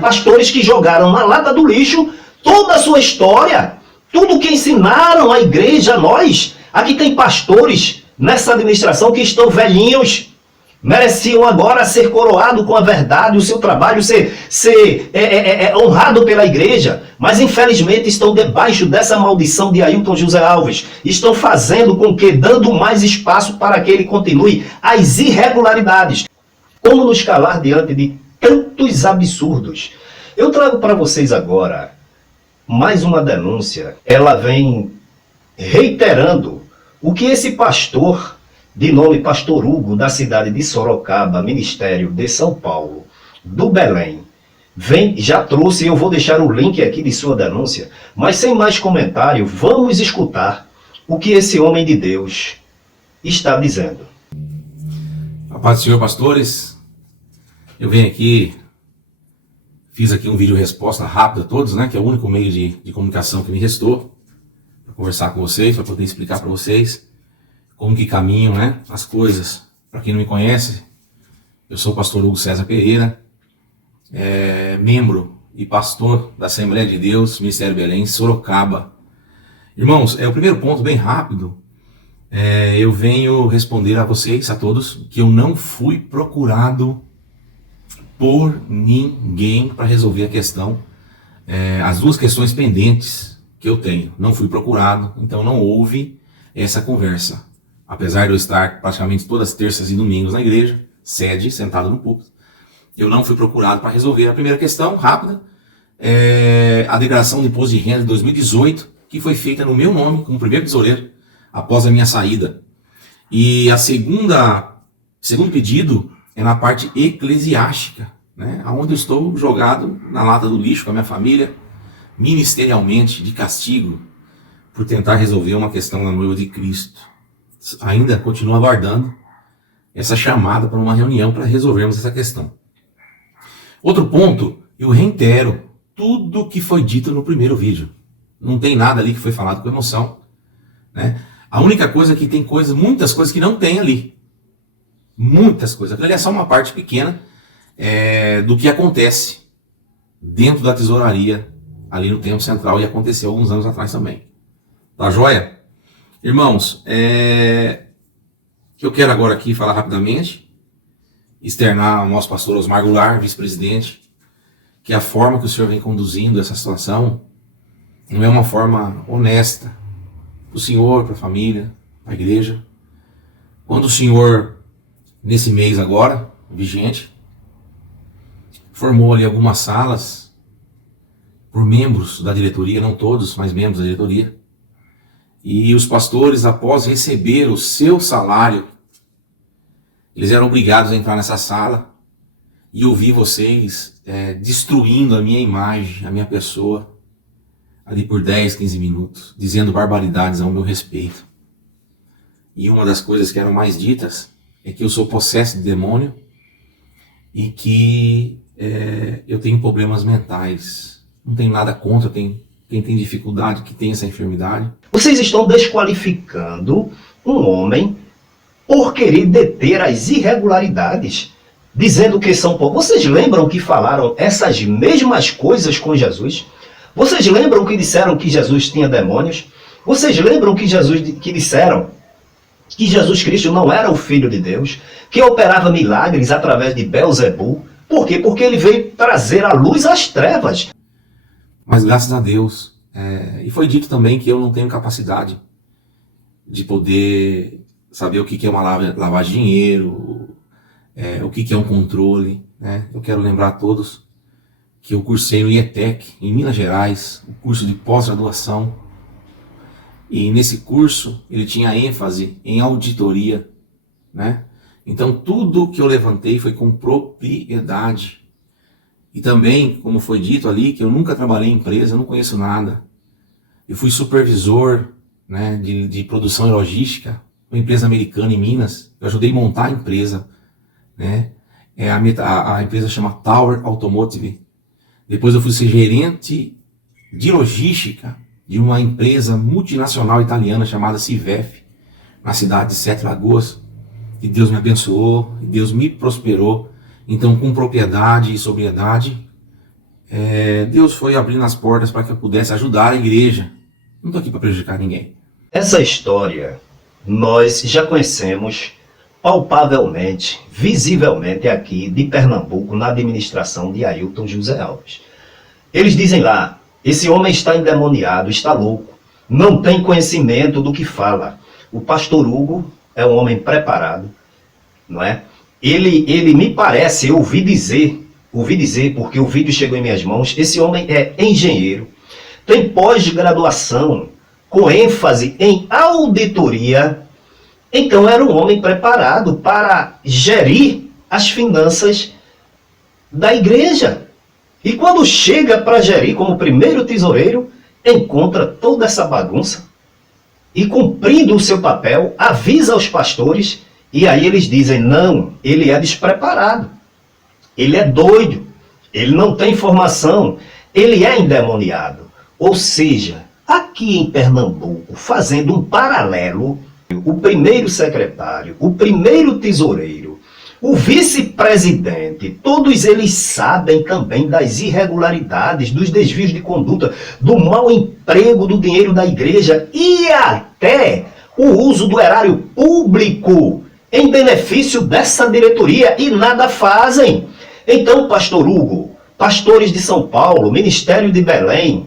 Pastores que jogaram na lata do lixo toda a sua história, tudo que ensinaram à igreja, a nós. Aqui tem pastores nessa administração que estão velhinhos, mereciam agora ser coroado com a verdade, o seu trabalho ser honrado pela igreja, mas infelizmente estão debaixo dessa maldição de Ailton José Alves, estão fazendo com que, dando mais espaço para que ele continue as irregularidades. Como nos calar diante de tantos absurdos? Eu trago para vocês agora mais uma denúncia. Ela vem reiterando o que esse pastor, de nome Pastor Hugo, da cidade de Sorocaba, Ministério de São Paulo, do Belém, já trouxe. Eu vou deixar o link aqui de sua denúncia, mas sem mais comentário, vamos escutar o que esse homem de Deus está dizendo. A paz do Senhor, pastores. Eu venho aqui, fiz aqui um vídeo resposta rápida a todos, né, que é o único meio de comunicação que me restou, para conversar com vocês, para poder explicar para vocês como que caminham, né, as coisas. Para quem não me conhece, eu sou o pastor Hugo César Pereira, membro e pastor da Assembleia de Deus, Ministério Belém, Sorocaba. Irmãos, o primeiro ponto, bem rápido, eu venho responder a vocês, a todos, que eu não fui procurado por ninguém para resolver a questão, as duas questões pendentes que eu tenho. Não fui procurado, então não houve essa conversa. Apesar de eu estar praticamente todas as terças e domingos na igreja, sede, sentado no púlpito, eu não fui procurado para resolver a primeira questão, rápida, a declaração de imposto de renda de 2018, que foi feita no meu nome, como primeiro tesoureiro, após a minha saída. E segundo pedido é na parte eclesiástica, né, onde eu estou jogado na lata do lixo com a minha família, ministerialmente, de castigo, por tentar resolver uma questão na noiva de Cristo. Ainda continuo aguardando essa chamada para uma reunião para resolvermos essa questão. Outro ponto, eu reitero tudo que foi dito no primeiro vídeo. Não tem nada ali que foi falado com emoção, né? A única coisa é que tem muitas coisas que não tem ali. Muitas coisas. Ali é só uma parte pequena do que acontece dentro da tesouraria, ali no Templo Central, e aconteceu alguns anos atrás também. Tá joia? Irmãos, eu quero agora aqui falar rapidamente, externar ao nosso pastor Osmar Goulart, vice-presidente, que a forma que o senhor vem conduzindo essa situação não é uma forma honesta para o senhor, para a família, para a igreja. Quando o senhor, nesse mês agora, vigente, formou ali algumas salas por membros da diretoria, não todos, mas membros da diretoria, e os pastores, após receber o seu salário, eles eram obrigados a entrar nessa sala e ouvir vocês destruindo a minha imagem, a minha pessoa, ali por 10, 15 minutos, dizendo barbaridades ao meu respeito. E uma das coisas que eram mais ditas é que eu sou possesso de demônio e que eu tenho problemas mentais. Não tenho nada contra quem tem dificuldade, que tem essa enfermidade. Vocês estão desqualificando um homem por querer deter as irregularidades, dizendo que São Paulo... Vocês lembram que falaram essas mesmas coisas com Jesus? Vocês lembram que disseram que Jesus tinha demônios? Vocês lembram que disseram que Jesus Cristo não era o Filho de Deus, que operava milagres através de Belzebu? Por quê? Porque ele veio trazer a luz às trevas. Mas graças a Deus, e foi dito também que eu não tenho capacidade de poder saber o que é uma lavagem de dinheiro, o que é um controle, né? Eu quero lembrar a todos que eu cursei no IETEC, em Minas Gerais, o curso de pós-graduação, e nesse curso ele tinha ênfase em auditoria, né? Então tudo que eu levantei foi com propriedade. E também, como foi dito ali, que eu nunca trabalhei em empresa, eu não conheço nada. Eu fui supervisor, né, de produção e logística, uma empresa americana em Minas. Eu ajudei a montar a empresa, né? A empresa chama Tower Automotive. Depois eu fui ser gerente de logística de uma empresa multinacional italiana chamada Civef, na cidade de Sete Lagoas. E Deus me abençoou, e Deus me prosperou. Então, com propriedade e sobriedade, Deus foi abrindo as portas para que eu pudesse ajudar a igreja. Não estou aqui para prejudicar ninguém. Essa história nós já conhecemos palpavelmente, visivelmente aqui de Pernambuco, na administração de Ailton José Alves. Eles dizem lá, esse homem está endemoniado, está louco, não tem conhecimento do que fala. O pastor Hugo é um homem preparado, não é? Ele me parece, eu ouvi dizer, porque o vídeo chegou em minhas mãos, esse homem é engenheiro, tem pós-graduação, com ênfase em auditoria. Então era um homem preparado para gerir as finanças da igreja. E quando chega para gerir como primeiro tesoureiro, encontra toda essa bagunça e, cumprindo o seu papel, avisa aos pastores, e aí eles dizem, não, ele é despreparado, ele é doido, ele não tem formação, ele é endemoniado. Ou seja, aqui em Pernambuco, fazendo um paralelo, o primeiro secretário, o primeiro tesoureiro, o vice-presidente, todos eles sabem também das irregularidades, dos desvios de conduta, do mau emprego do dinheiro da igreja e até o uso do erário público em benefício dessa diretoria, e nada fazem. Então, pastor Hugo, pastores de São Paulo, Ministério de Belém,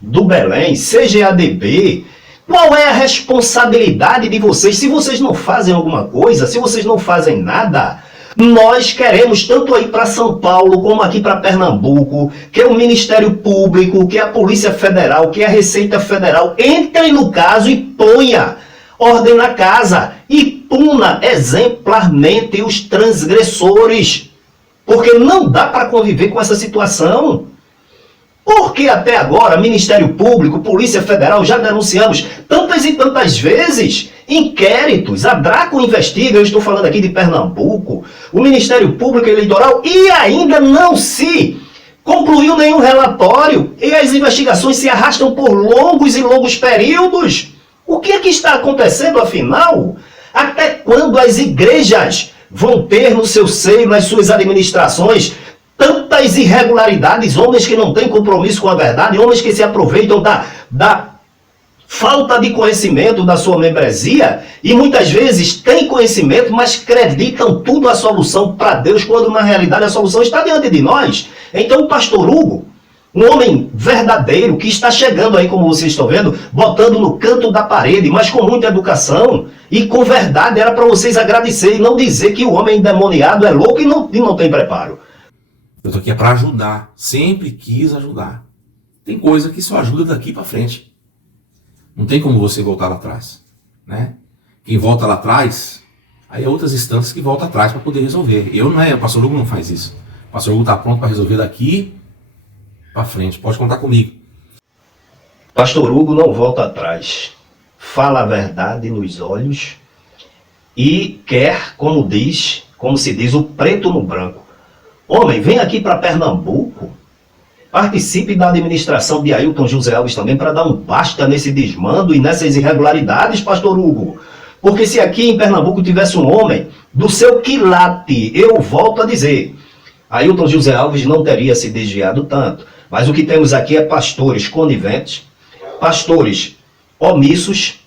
do Belém, CGADB, qual é a responsabilidade de vocês? Se vocês não fazem alguma coisa, se vocês não fazem nada, nós queremos, tanto aí para São Paulo como aqui para Pernambuco, que é o Ministério Público, que é a Polícia Federal, que é a Receita Federal, entrem no caso e ponha ordem na casa e puna exemplarmente os transgressores, porque não dá para conviver com essa situação. Porque até agora, Ministério Público, Polícia Federal, já denunciamos tantas e tantas vezes inquéritos, a Draco investiga, eu estou falando aqui de Pernambuco, o Ministério Público Eleitoral, e ainda não se concluiu nenhum relatório, e as investigações se arrastam por longos e longos períodos. O que é que está acontecendo, afinal? Até quando as igrejas vão ter no seu seio, nas suas administrações, tantas irregularidades, homens que não têm compromisso com a verdade, homens que se aproveitam da falta de conhecimento da sua membresia, e muitas vezes têm conhecimento, mas acreditam tudo a solução para Deus, quando na realidade a solução está diante de nós. Então o pastor Hugo, um homem verdadeiro, que está chegando aí, como vocês estão vendo, botando no canto da parede, mas com muita educação e com verdade, era para vocês agradecer e não dizer que o homem endemoniado é louco e não tem preparo. Eu estou aqui para ajudar, sempre quis ajudar. Tem coisa que só ajuda daqui para frente. Não tem como você voltar lá atrás, né? Quem volta lá atrás, aí é outras instâncias que voltam atrás para poder resolver. O pastor Hugo não faz isso. O pastor Hugo está pronto para resolver daqui para frente, pode contar comigo. Pastor Hugo não volta atrás, fala a verdade nos olhos e quer, como se diz, o preto no branco. Homem, vem aqui para Pernambuco, participe da administração de Ailton José Alves também, para dar um basta nesse desmando e nessas irregularidades, pastor Hugo. Porque se aqui em Pernambuco tivesse um homem do seu quilate, eu volto a dizer, Ailton José Alves não teria se desviado tanto. Mas o que temos aqui é pastores coniventes, pastores omissos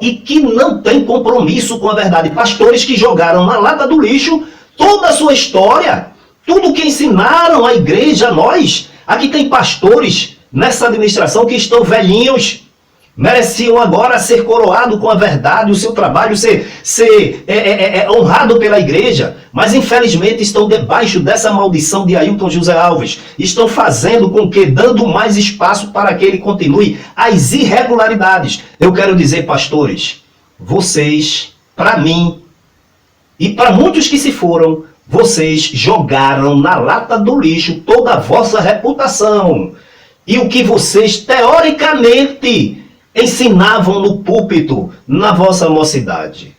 e que não têm compromisso com a verdade. Pastores que jogaram na lata do lixo toda a sua história, tudo que ensinaram à igreja, a nós. Aqui tem pastores nessa administração que estão velhinhos, mereciam agora ser coroado com a verdade, o seu trabalho ser honrado pela igreja, mas infelizmente estão debaixo dessa maldição de Ailton José Alves, estão fazendo com que, dando mais espaço para que ele continue as irregularidades. Eu quero dizer, pastores, vocês, para mim, e para muitos que se foram, vocês jogaram na lata do lixo toda a vossa reputação. E o que vocês, teoricamente, ensinavam no púlpito, na vossa mocidade.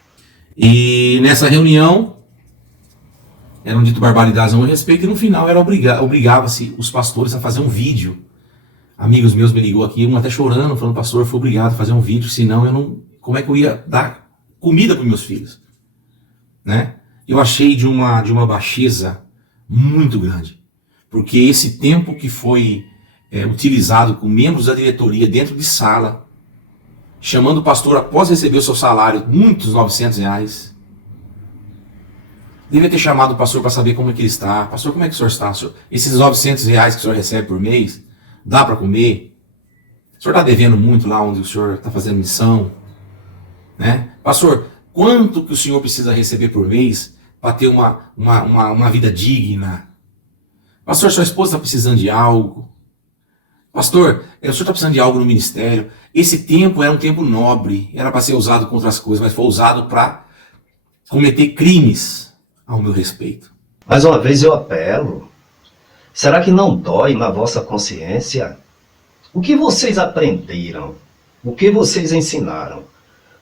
E nessa reunião, eram dito barbaridades a meu respeito, e no final obrigava-se os pastores a fazer um vídeo. Amigos meus me ligou aqui, um até chorando, falando, pastor, eu fui obrigado a fazer um vídeo, senão eu não... Como é que eu ia dar comida para meus filhos? Né? Eu achei de uma baixeza muito grande. porque esse tempo que foi utilizado com membros da diretoria dentro de sala, chamando o pastor após receber o seu salário, muitos R$900, devia ter chamado o pastor para saber como é que ele está. Pastor, como é que o senhor está? Esses R$900 que o senhor recebe por mês, dá para comer? O senhor está devendo muito lá onde o senhor está fazendo missão? Né? Pastor, quanto que o senhor precisa receber por mês para ter uma vida digna? Pastor, sua esposa está precisando de algo? Pastor, o senhor está precisando de algo no ministério? Esse tempo era um tempo nobre, era para ser usado contra outras coisas, mas foi usado para cometer crimes ao meu respeito. Mais uma vez eu apelo, será que não dói na vossa consciência? O que vocês aprenderam? O que vocês ensinaram?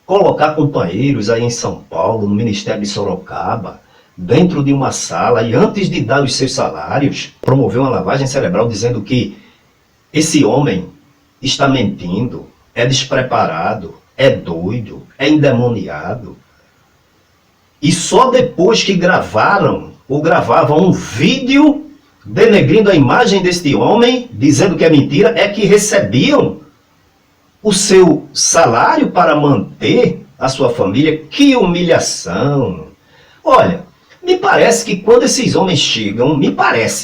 Colocar companheiros aí em São Paulo, no Ministério de Sorocaba, dentro de uma sala e antes de dar os seus salários, promover uma lavagem cerebral dizendo que esse homem está mentindo, é despreparado, é doido, é endemoniado. E só depois que gravaram ou gravavam um vídeo denegrindo a imagem deste homem, dizendo que é mentira, é que recebiam o seu salário para manter a sua família. Que humilhação! Olha, me parece que quando esses homens chegam,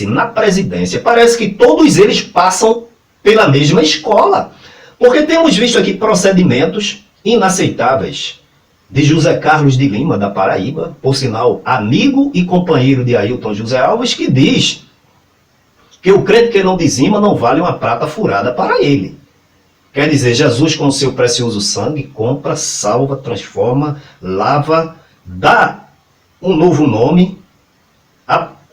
na presidência, parece que todos eles passam pela mesma escola. Porque temos visto aqui procedimentos inaceitáveis de José Carlos de Lima, da Paraíba, por sinal amigo e companheiro de Ailton José Alves, que diz que o crente que não dizima não vale uma prata furada para ele. Quer dizer, Jesus com o seu precioso sangue compra, salva, transforma, lava, dá um novo nome,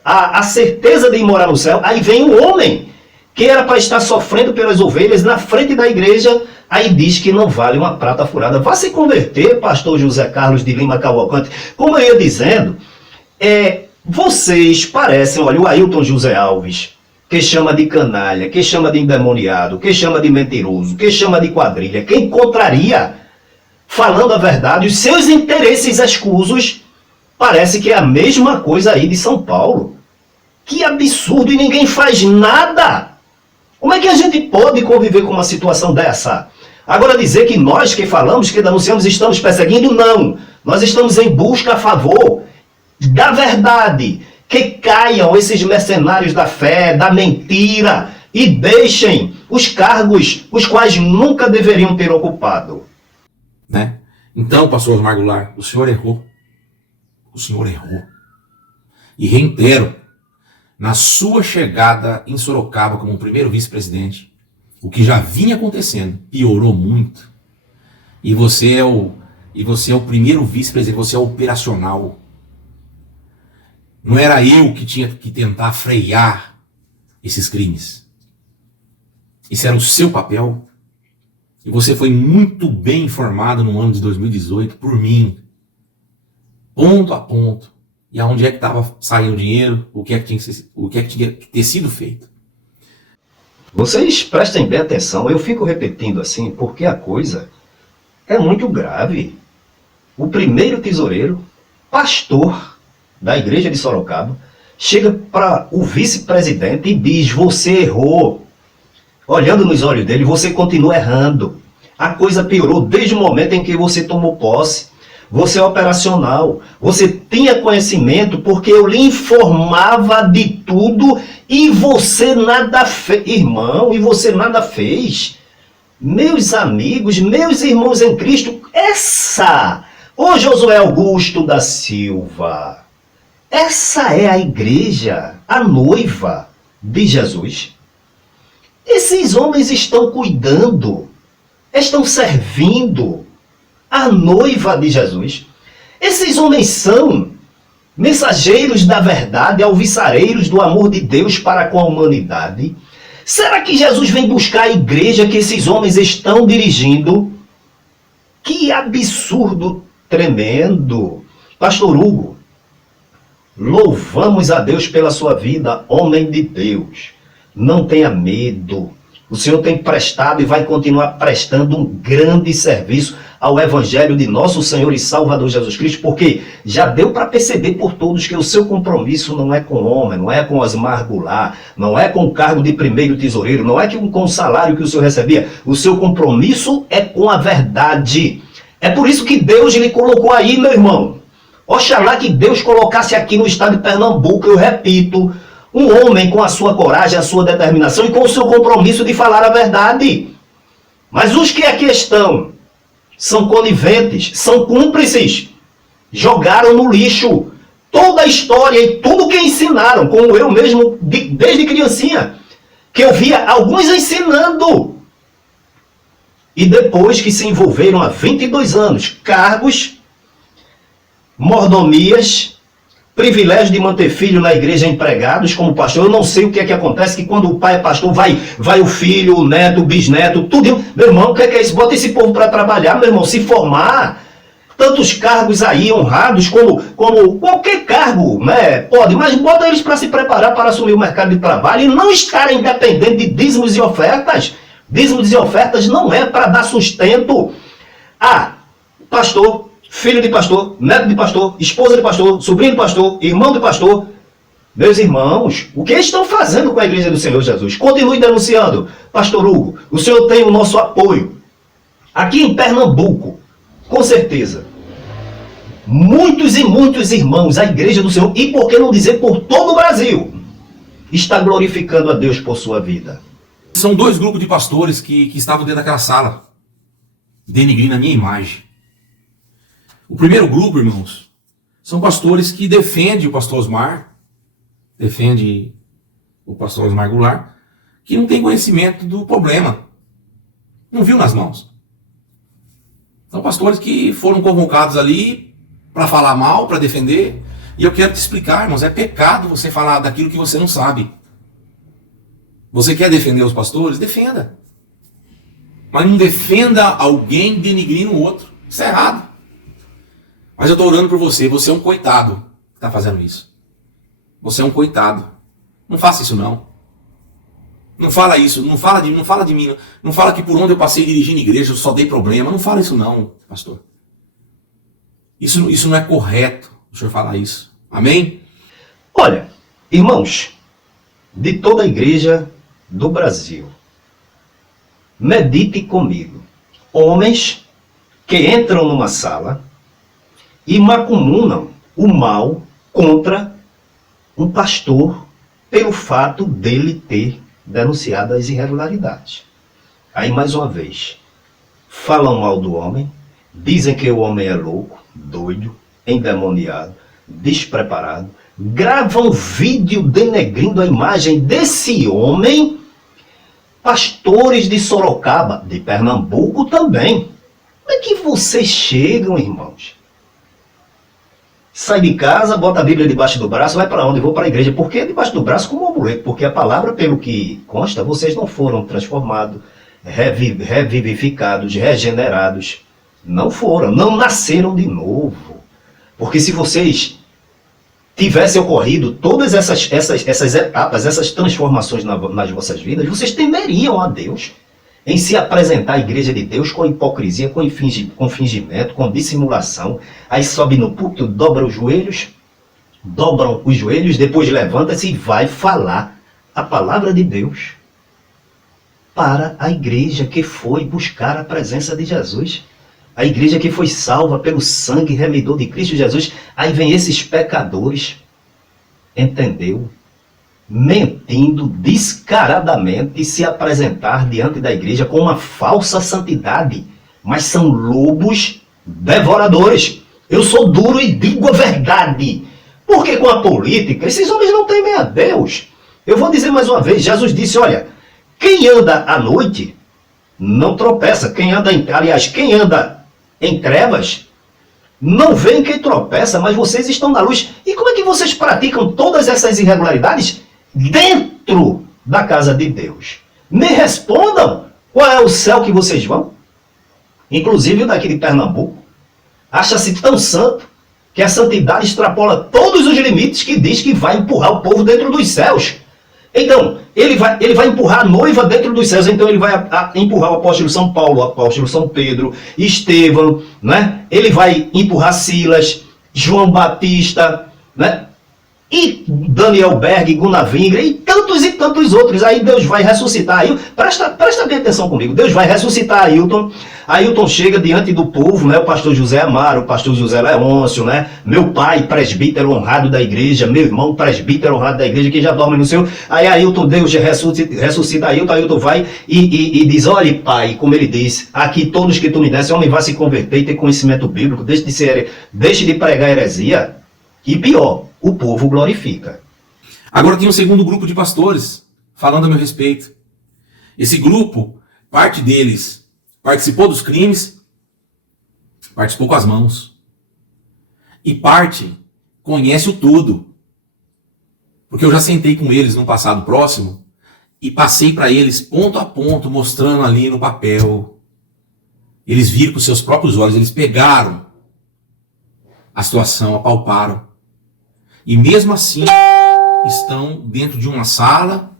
a certeza de ir morar no céu. Aí vem o homem que era para estar sofrendo pelas ovelhas na frente da igreja, aí diz que não vale uma prata furada. Vá se converter, pastor José Carlos de Lima Cavalcante. Como eu ia dizendo, vocês parecem, olha, o Ailton José Alves, que chama de canalha, que chama de endemoniado, que chama de mentiroso, que chama de quadrilha, que encontraria, falando a verdade, os seus interesses escusos, parece que é a mesma coisa aí de São Paulo. Que absurdo, e ninguém faz nada. Como é que a gente pode conviver com uma situação dessa? Agora dizer que nós que falamos, que denunciamos, estamos perseguindo, não. Nós estamos em busca a favor da verdade. Que caiam esses mercenários da fé, da mentira, e deixem os cargos os quais nunca deveriam ter ocupado. Né? Então, pastor Osmar Goulart, o senhor errou. O senhor errou. E reitero, na sua chegada em Sorocaba como primeiro vice-presidente, o que já vinha acontecendo piorou muito. E você é o primeiro vice-presidente, você é operacional. Não era eu que tinha que tentar frear esses crimes. Esse era o seu papel. E você foi muito bem informado no ano de 2018 por mim, ponto a ponto. E aonde é que estava saindo o dinheiro, o que é que tinha que ter sido feito. Vocês prestem bem atenção, eu fico repetindo assim, porque a coisa é muito grave. O primeiro tesoureiro, pastor da igreja de Sorocaba, chega para o vice-presidente e diz: você errou. Olhando nos olhos dele, você continua errando. A coisa piorou desde o momento em que você tomou posse. Você é operacional, você tinha conhecimento porque eu lhe informava de tudo e você nada fez. Irmão, e você nada fez. Meus amigos, meus irmãos em Cristo, ô Josué Augusto da Silva, essa é a igreja, a noiva de Jesus. Esses homens estão cuidando, estão servindo a noiva de Jesus. Esses homens são mensageiros da verdade, alviçareiros do amor de Deus para com a humanidade. Será que Jesus vem buscar a igreja que esses homens estão dirigindo? Que absurdo tremendo. Pastor Hugo, louvamos a Deus pela sua vida, homem de Deus. Não tenha medo. O Senhor tem prestado e vai continuar prestando um grande serviço ao Evangelho de nosso Senhor e Salvador Jesus Cristo, porque já deu para perceber por todos que o seu compromisso não é com o homem, não é com Osmar Goulart, não é com o cargo de primeiro tesoureiro, não é com o salário que o senhor recebia. O seu compromisso é com a verdade. É por isso que Deus lhe colocou aí, meu irmão. Oxalá que Deus colocasse aqui no estado de Pernambuco, eu repito, um homem com a sua coragem, a sua determinação e com o seu compromisso de falar a verdade. Mas os que aqui estão são coniventes, são cúmplices, jogaram no lixo toda a história e tudo que ensinaram, como eu mesmo, desde criancinha, que eu via alguns ensinando. E depois que se envolveram há 22 anos, cargos, mordomias, privilégio de manter filho na igreja, empregados como pastor. Eu não sei o que é que acontece, que quando o pai é pastor, vai o filho, o neto, o bisneto, tudo. Meu irmão, o que é isso? Bota esse povo para trabalhar, meu irmão, se formar. Tantos cargos aí honrados, como qualquer cargo, né? Pode, mas bota eles para se preparar para assumir o mercado de trabalho e não estarem dependendo de dízimos e ofertas. Dízimos e ofertas não é para dar sustento a pastor, filho de pastor, neto de pastor, esposa de pastor, sobrinho de pastor, irmão de pastor. Meus irmãos, o que estão fazendo com a igreja do Senhor Jesus? Continue denunciando. Pastor Hugo, o senhor tem o nosso apoio. Aqui em Pernambuco, com certeza, muitos e muitos irmãos, a igreja do Senhor, e por que não dizer por todo o Brasil, está glorificando a Deus por sua vida. São dois grupos de pastores que estavam dentro daquela sala, denigrindo a minha imagem. O primeiro grupo, irmãos, são pastores que defendem o pastor Osmar, defende o pastor Osmar Goulart, que não tem conhecimento do problema, não viu nas mãos. São pastores que foram convocados ali para falar mal, para defender, e eu quero te explicar, irmãos, é pecado você falar daquilo que você não sabe. Você quer defender os pastores? Defenda. Mas não defenda alguém denigrindo o outro. Isso é errado. Mas eu estou orando por você. Você é um coitado que está fazendo isso. Você é um coitado. Não faça isso não. Não fala isso. Não fala de mim. Não fala que por onde eu passei dirigindo igreja eu só dei problema. Não fala isso não, pastor. Isso não é correto o senhor falar isso. Amém? Olha, irmãos, de toda a igreja do Brasil, medite comigo. Homens que entram numa sala e macumunam o mal contra um pastor pelo fato dele ter denunciado as irregularidades. Aí, mais uma vez, falam mal do homem, dizem que o homem é louco, doido, endemoniado, despreparado, gravam vídeo denegrindo a imagem desse homem. Pastores de Sorocaba, de Pernambuco também. Como é que vocês chegam, irmãos? Sai de casa, bota a Bíblia debaixo do braço, vai para onde? Vou para a igreja. Por que debaixo do braço como um amuleto? Porque a palavra, pelo que consta, vocês não foram transformados, revivificados, regenerados. Não foram, não nasceram de novo. Porque se vocês tivessem ocorrido todas essas etapas, essas transformações nas vossas vidas, vocês temeriam a Deus em se apresentar à igreja de Deus com hipocrisia, com fingimento, com dissimulação. Aí sobe no púlpito, dobram os joelhos, depois levanta-se e vai falar a palavra de Deus para a igreja que foi buscar a presença de Jesus. A igreja que foi salva pelo sangue remidor de Cristo Jesus. Aí vem esses pecadores, entendeu? Mentindo descaradamente se apresentar diante da igreja com uma falsa santidade. Mas são lobos devoradores. Eu sou duro e digo a verdade. Porque com a política, esses homens não temem a Deus. Eu vou dizer mais uma vez, Jesus disse, olha, quem anda à noite não tropeça. Quem anda em trevas, não vê quem tropeça, mas vocês estão na luz. E como é que vocês praticam todas essas irregularidades dentro da casa de Deus? Me respondam, qual é o céu que vocês vão? Inclusive o daqui de Pernambuco, acha-se tão santo, que a santidade extrapola todos os limites, que diz que vai empurrar o povo dentro dos céus. Então, ele vai empurrar a noiva dentro dos céus, então ele vai empurrar o apóstolo São Paulo, o apóstolo São Pedro, Estevão, né? Ele vai empurrar Silas, João Batista, né? E Daniel Berg, Gunnar Wingren e tantos outros. Aí Deus vai ressuscitar Ailton. Presta bem atenção comigo. Deus vai ressuscitar Ailton. Ailton chega diante do povo, né? O pastor José Amaro, o pastor José Leôncio, né? Meu pai, presbítero honrado da igreja, meu irmão, presbítero honrado da igreja, que já dorme no céu. Aí Ailton, Deus ressuscita Ailton. Ailton vai e diz: olhe, pai, como ele diz, aqui todos que tu me desse, homem vai se converter e ter conhecimento bíblico, deixe de pregar heresia. E pior, o povo glorifica. Agora tem um segundo grupo de pastores falando a meu respeito. Esse grupo, parte deles participou dos crimes, participou com as mãos. E parte conhece o tudo. Porque eu já sentei com eles no passado próximo e passei para eles ponto a ponto, mostrando ali no papel. Eles viram com seus próprios olhos, eles pegaram a situação, apalparam. E mesmo assim, estão dentro de uma sala,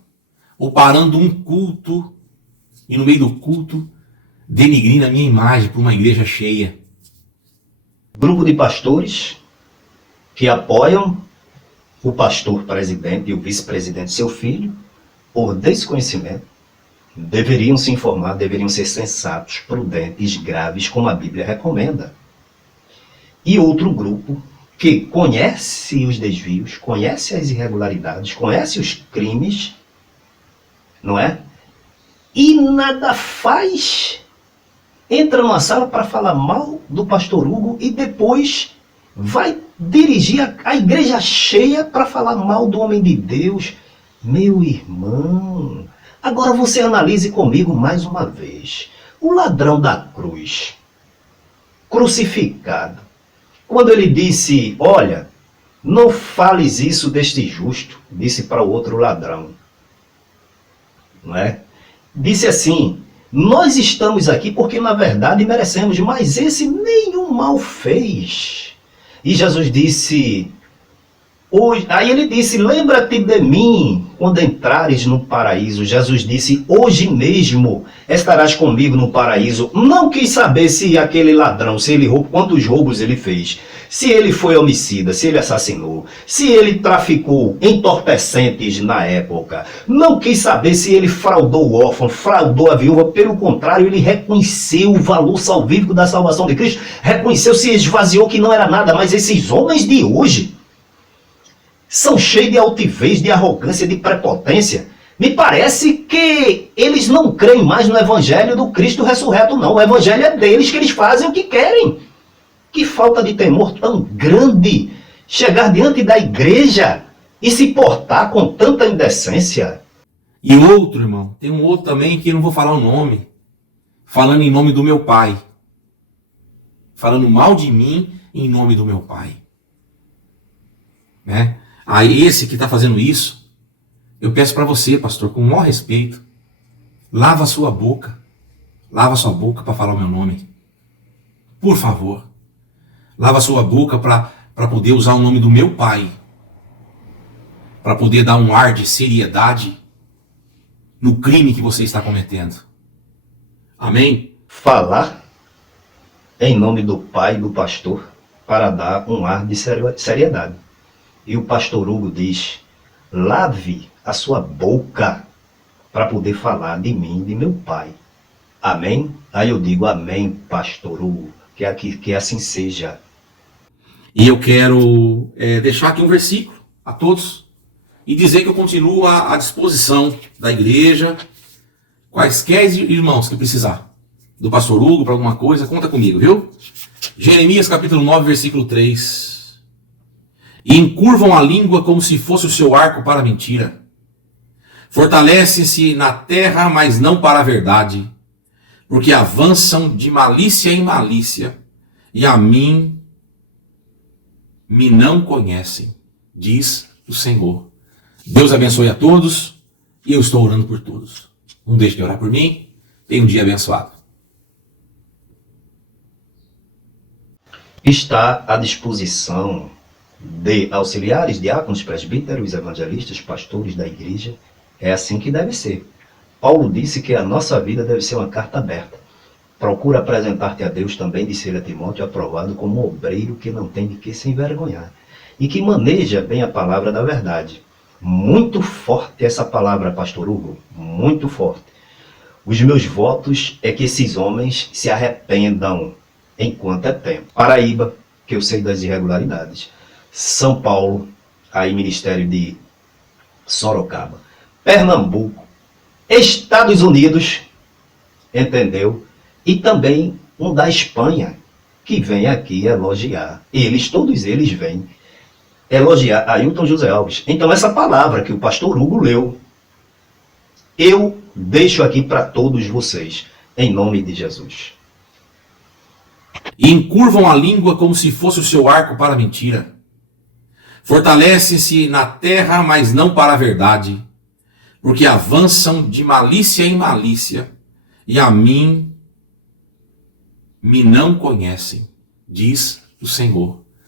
ou parando um culto, e no meio do culto, denigrindo a minha imagem para uma igreja cheia. Grupo de pastores que apoiam o pastor presidente e o vice-presidente, seu filho, por desconhecimento, deveriam se informar, deveriam ser sensatos, prudentes, graves, como a Bíblia recomenda. E outro grupo que conhece os desvios, conhece as irregularidades, conhece os crimes, não é? E nada faz. Entra numa sala para falar mal do pastor Hugo e depois vai dirigir a igreja cheia para falar mal do homem de Deus. Meu irmão, agora você analise comigo mais uma vez. O ladrão da cruz, crucificado, quando ele disse: olha, não fales isso deste justo, disse para o outro ladrão, não é? Disse assim: nós estamos aqui porque na verdade merecemos, mas esse nenhum mal fez. E Jesus disse, aí ele disse: lembra-te de mim quando entrares no paraíso. Jesus disse: hoje mesmo estarás comigo no paraíso. Não quis saber se aquele ladrão, se ele roubou, quantos roubos ele fez, se ele foi homicida, se ele assassinou, se ele traficou entorpecentes na época. Não quis saber se ele fraudou o órfão, fraudou a viúva. Pelo contrário, ele reconheceu o valor salvífico da salvação de Cristo, reconheceu, se esvaziou que não era nada. Mas esses homens de hoje são cheios de altivez, de arrogância, de prepotência. Me parece que eles não creem mais no evangelho do Cristo ressurreto, não. O evangelho é deles, que eles fazem o que querem. Que falta de temor tão grande, chegar diante da igreja e se portar com tanta indecência. E outro, irmão, tem um outro também que eu não vou falar o nome, falando em nome do meu pai. Falando mal de mim em nome do meu pai. Né? Aí esse que está fazendo isso, eu peço para você, pastor, com o maior respeito, lava a sua boca para falar o meu nome. Por favor. Lava a sua boca para poder usar o nome do meu pai. Para poder dar um ar de seriedade no crime que você está cometendo. Amém? Falar em nome do pai do pastor para dar um ar de seriedade. E o pastor Hugo diz: lave a sua boca para poder falar de mim, de meu pai. Amém? Aí eu digo: amém, pastor Hugo, que assim seja. E eu quero deixar aqui um versículo a todos e dizer que eu continuo à disposição da igreja, quaisquer irmãos que precisar do pastor Hugo para alguma coisa, conta comigo, viu? Jeremias capítulo 9, versículo 3. E encurvam a língua como se fosse o seu arco para a mentira. Fortalecem-se na terra, mas não para a verdade, porque avançam de malícia em malícia, e a mim me não conhecem, diz o Senhor. Deus abençoe a todos, e eu estou orando por todos. Não deixe de orar por mim. Tenha um dia abençoado. Está à disposição de auxiliares, diáconos, presbíteros, evangelistas, pastores da igreja, É assim que deve ser. Paulo disse que a nossa vida deve ser uma carta aberta. Procura apresentar-te a Deus, também disse ele a Timóteo, aprovado como um obreiro que não tem de que se envergonhar e que maneja bem a palavra da verdade. Muito forte essa palavra, pastor Hugo, muito forte. Os meus votos é que esses homens se arrependam enquanto é tempo. Paraíba, que eu sei das irregularidades. São Paulo, aí Ministério de Sorocaba. Pernambuco, Estados Unidos, entendeu? E também um da Espanha, que vem aqui elogiar. Todos eles vêm elogiar Ailton José Alves. Então essa palavra que o pastor Hugo leu, eu deixo aqui para todos vocês, em nome de Jesus. E encurvam a língua como se fosse o seu arco para a mentira. Fortalecem-se na terra, mas não para a verdade, porque avançam de malícia em malícia, e a mim me não conhecem, diz o Senhor.